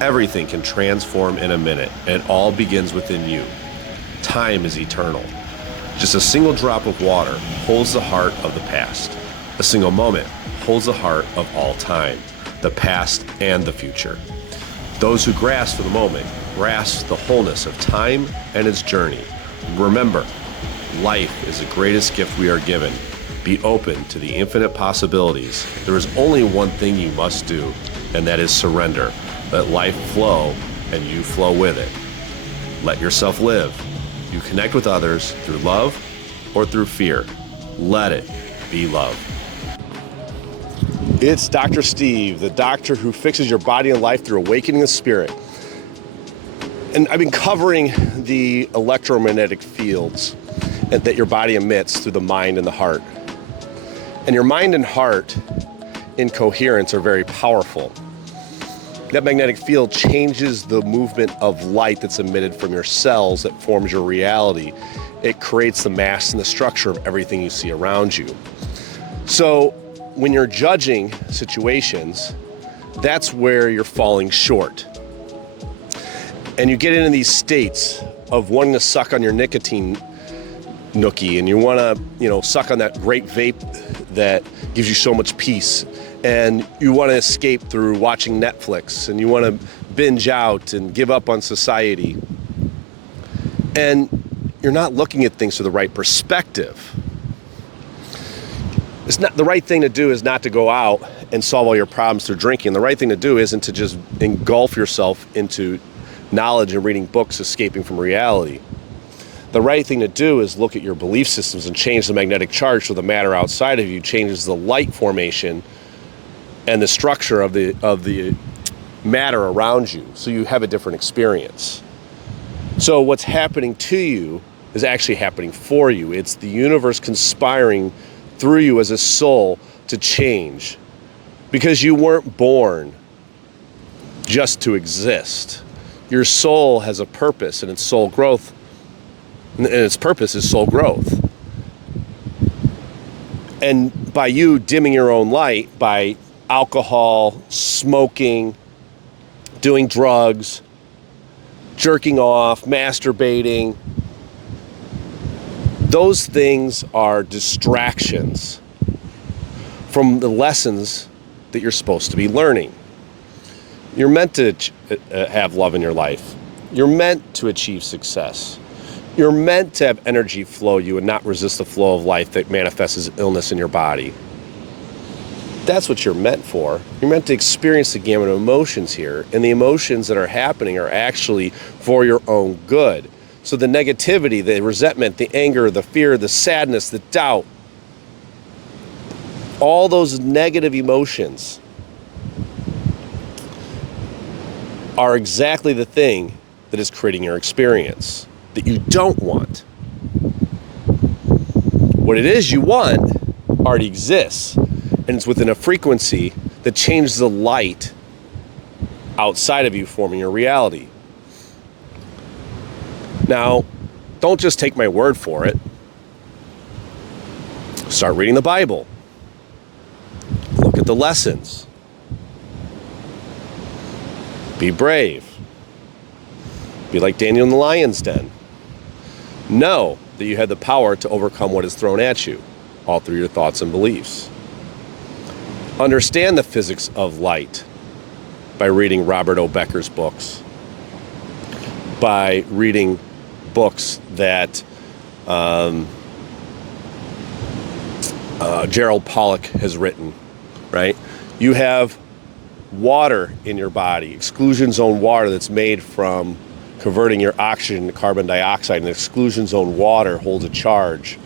Everything can transform in a minute, and it all begins within you. Time is eternal. Just a single drop of water holds the heart of the past. A single moment holds the heart of all time, the past and the future. Those who grasp for the moment grasp the wholeness of time and its journey. Remember, life is the greatest gift we are given. Be open to the infinite possibilities. There is only one thing you must do, and that is surrender. Let life flow, and you flow with it. Let yourself live. You connect with others through love or through fear. Let it be love. It's Dr. Steve, the doctor who fixes your body and life through awakening the spirit. And I've been covering the electromagnetic fields that your body emits through the mind and the heart. And your mind and heart in coherence are very powerful. That magnetic field changes the movement of light that's emitted from your cells that forms your reality. It creates the mass and the structure of everything you see around you. So when you're judging situations, that's where you're falling short. And you get into these states of wanting to suck on your nicotine nookie, and you want to, suck on that great vape that gives you so much peace. And you want to escape through watching Netflix, and you want to binge out and give up on society. And you're not looking at things through the right perspective. It's not the right thing to do is not to go out and solve all your problems through drinking. The right thing to do isn't to just engulf yourself into knowledge and reading books, escaping from reality. The right thing to do is look at your belief systems and change the magnetic charge so the matter outside of you changes the light formation and the structure of the matter around you, so you have a different experience. So what's happening to you is actually happening for you. It's the universe conspiring through you as a soul to change, because you weren't born just to exist. Your soul has a purpose, and it's soul growth, and its purpose is soul growth. And by you dimming your own light, by alcohol, smoking, doing drugs, jerking off, masturbating, those things are distractions from the lessons that you're supposed to be learning. You're meant to have love in your life. You're meant to achieve success. You're meant to have energy flow you and not resist the flow of life that manifests as illness in your body. That's what you're meant for. You're meant to experience the gamut of emotions here, and the emotions that are happening are actually for your own good. So the negativity, the resentment, the anger, the fear, the sadness, the doubt, all those negative emotions are exactly the thing that is creating your experience that you don't want. What it is you want already exists, and it's within a frequency that changes the light outside of you, forming your reality. Now, don't just take my word for it. Start reading the Bible. Look at the lessons. Be brave. Be like Daniel in the lion's den. Know that you have the power to overcome what is thrown at you, all through your thoughts and beliefs. Understand the physics of light by reading Robert O. Becker's books, by reading books that Gerald Pollack has written, right? You have water in your body, exclusion zone water that's made from converting your oxygen to carbon dioxide, and exclusion zone water holds a charge.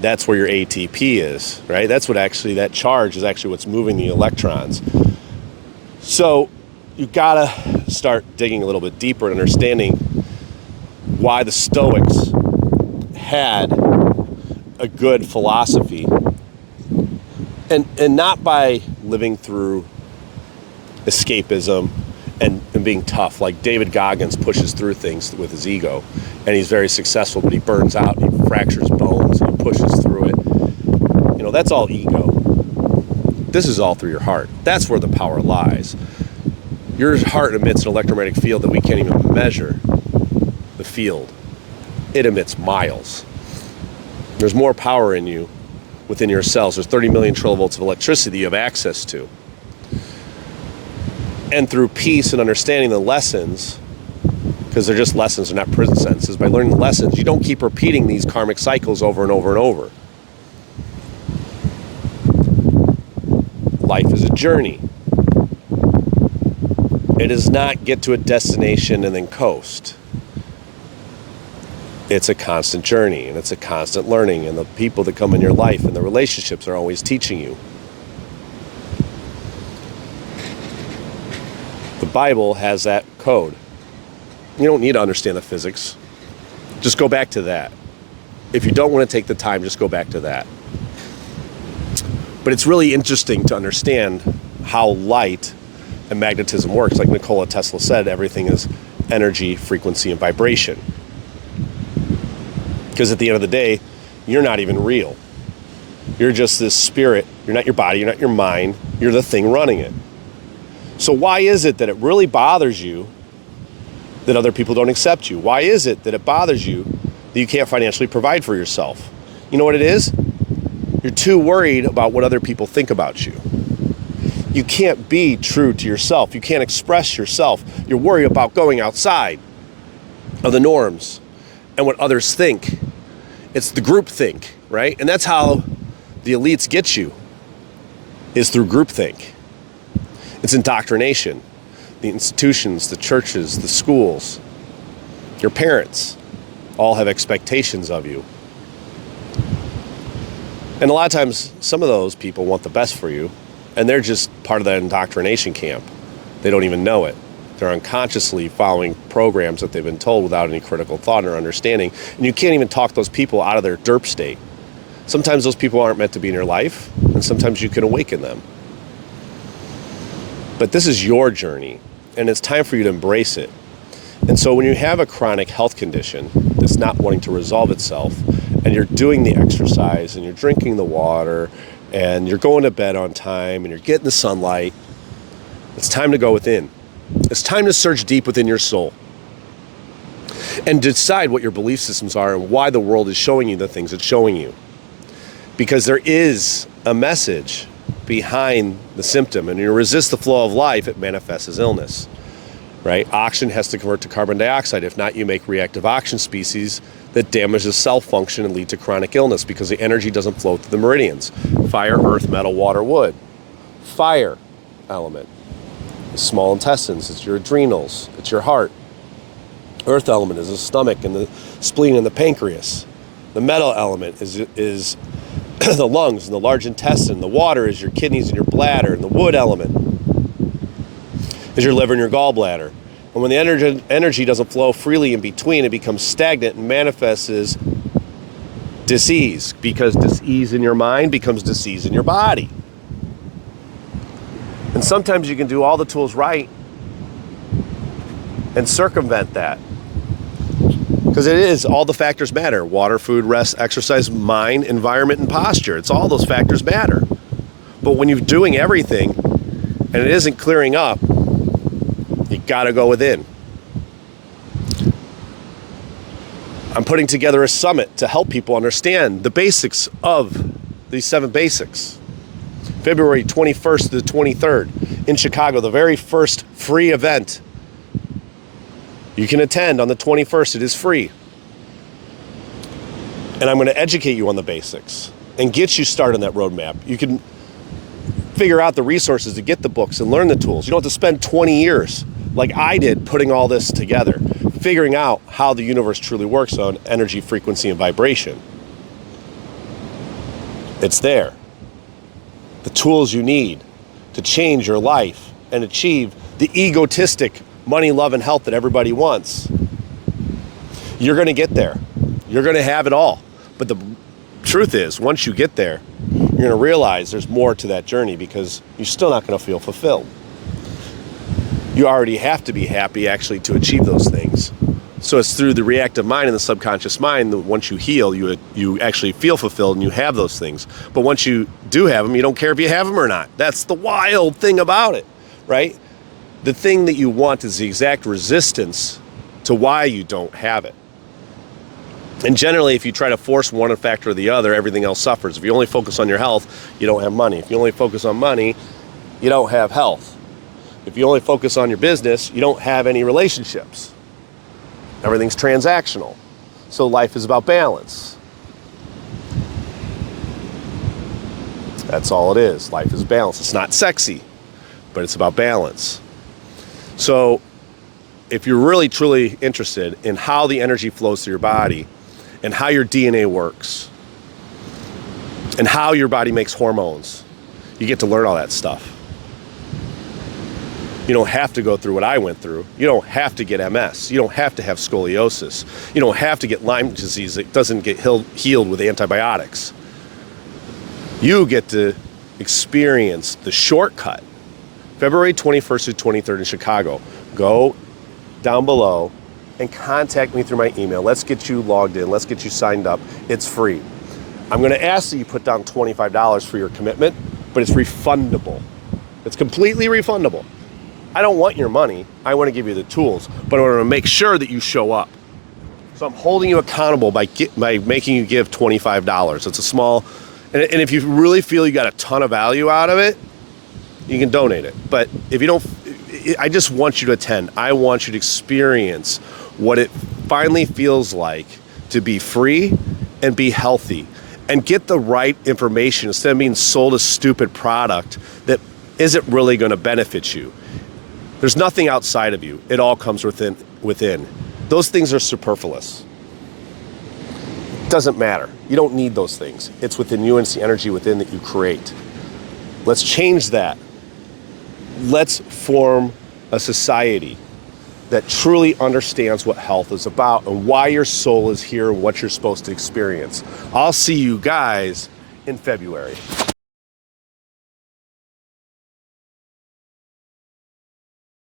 That's where your ATP is, right? That's what actually, that charge is actually what's moving the electrons. So you gotta start digging a little bit deeper and understanding why the Stoics had a good philosophy, and not by living through escapism and being tough. Like David Goggins pushes through things with his ego, and he's very successful, but he burns out, and he fractures bones, and he pushes through it. You know, that's all ego. This is all through your heart. That's where the power lies. Your heart emits an electromagnetic field that we can't even measure the field. It emits miles. There's more power in you within your cells. There's 30 million kilovolts of electricity you have access to. And through peace and understanding the lessons, because they're just lessons, they're not prison sentences, by learning the lessons, you don't keep repeating these karmic cycles over and over and over. Life is a journey. It does not get to a destination and then coast. It's a constant journey, and it's a constant learning, and the people that come in your life and the relationships are always teaching you. The Bible has that code. You don't need to understand the physics. Just go back to that. If you don't want to take the time, just go back to that. But it's really interesting to understand how light and magnetism works. Like Nikola Tesla said, everything is energy, frequency, and vibration. Because at the end of the day, you're not even real. You're just this spirit. You're not your body. You're not your mind. You're the thing running it. So why is it that it really bothers you that other people don't accept you? Why is it that it bothers you that you can't financially provide for yourself? You know what it is? You're too worried about what other people think about you. You can't be true to yourself. You can't express yourself. You're worried about going outside of the norms and what others think. It's the group think, right? And that's how the elites get you, is through groupthink. It's indoctrination. The institutions, the churches, the schools, your parents all have expectations of you. And a lot of times, some of those people want the best for you, and they're just part of that indoctrination camp. They don't even know it. They're unconsciously following programs that they've been told without any critical thought or understanding. And you can't even talk those people out of their derp state. Sometimes those people aren't meant to be in your life, and sometimes you can awaken them. But this is your journey, and it's time for you to embrace it. And so when you have a chronic health condition that's not wanting to resolve itself, and you're doing the exercise, and you're drinking the water, and you're going to bed on time, and you're getting the sunlight, it's time to go within. It's time to search deep within your soul and decide what your belief systems are and why the world is showing you the things it's showing you. Because there is a message behind the symptom, and you resist the flow of life, it manifests as illness, right? Oxygen has to convert to carbon dioxide. If not, you make reactive oxygen species that damage the cell function and lead to chronic illness because the energy doesn't flow through the meridians. Fire, earth, metal, water, wood. Fire element, the small intestines, it's your adrenals, it's your heart. Earth element is the stomach and the spleen and the pancreas. The metal element is the lungs and the large intestine. The water is your kidneys and your bladder. And the wood element is your liver and your gallbladder. And when the energy doesn't flow freely in between, it becomes stagnant and manifests as disease, because disease in your mind becomes disease in your body. And sometimes you can do all the tools right and circumvent that. Because it is, all the factors matter. Water, food, rest, exercise, mind, environment, and posture. It's all those factors matter. But when you're doing everything and it isn't clearing up, you gotta go within. I'm putting together a summit to help people understand the basics of these 7 basics. February 21st to the 23rd in Chicago, the very first free event. You can attend on the 21st. It is free. And I'm going to educate you on the basics and get you started on that roadmap. You can figure out the resources to get the books and learn the tools. You don't have to spend 20 years like I did putting all this together, figuring out how the universe truly works on energy, frequency, and vibration. It's there. The tools you need to change your life and achieve the egotistic money, love, and health that everybody wants. You're going to get there. You're going to have it all. But the truth is, once you get there, you're going to realize there's more to that journey, because you're still not going to feel fulfilled. You already have to be happy actually to achieve those things. So it's through the reactive mind and the subconscious mind that once you heal, you actually feel fulfilled and you have those things. But once you do have them, you don't care if you have them or not. That's the wild thing about it, right? The thing that you want is the exact resistance to why you don't have it. And generally, if you try to force one factor or the other, everything else suffers. If you only focus on your health, you don't have money. If you only focus on money, you don't have health. If you only focus on your business, you don't have any relationships. Everything's transactional. So life is about balance. That's all it is. Life is balance. It's not sexy, but it's about balance. So if you're really, truly interested in how the energy flows through your body and how your DNA works and how your body makes hormones, you get to learn all that stuff. You don't have to go through what I went through. You don't have to get MS. You don't have to have scoliosis. You don't have to get Lyme disease that doesn't get healed with antibiotics. You get to experience the shortcut. February 21st to 23rd in Chicago. Go down below and contact me through my email. Let's get you logged in. Let's get you signed up. It's free. I'm going to ask that you put down $25 for your commitment, but it's refundable. It's completely refundable. I don't want your money. I want to give you the tools, but I want to make sure that you show up. So I'm holding you accountable by making you give $25. It's a small, and if you really feel you got a ton of value out of it, you can donate it. But if you don't, I just want you to attend. I want you to experience what it finally feels like to be free and be healthy and get the right information instead of being sold a stupid product that isn't really going to benefit you. There's nothing outside of you. It all comes within. Those things are superfluous. It doesn't matter. You don't need those things. It's within you and it's the energy within that you create. Let's change that. Let's form a society that truly understands what health is about and why your soul is here and what you're supposed to experience. I'll see you guys in February.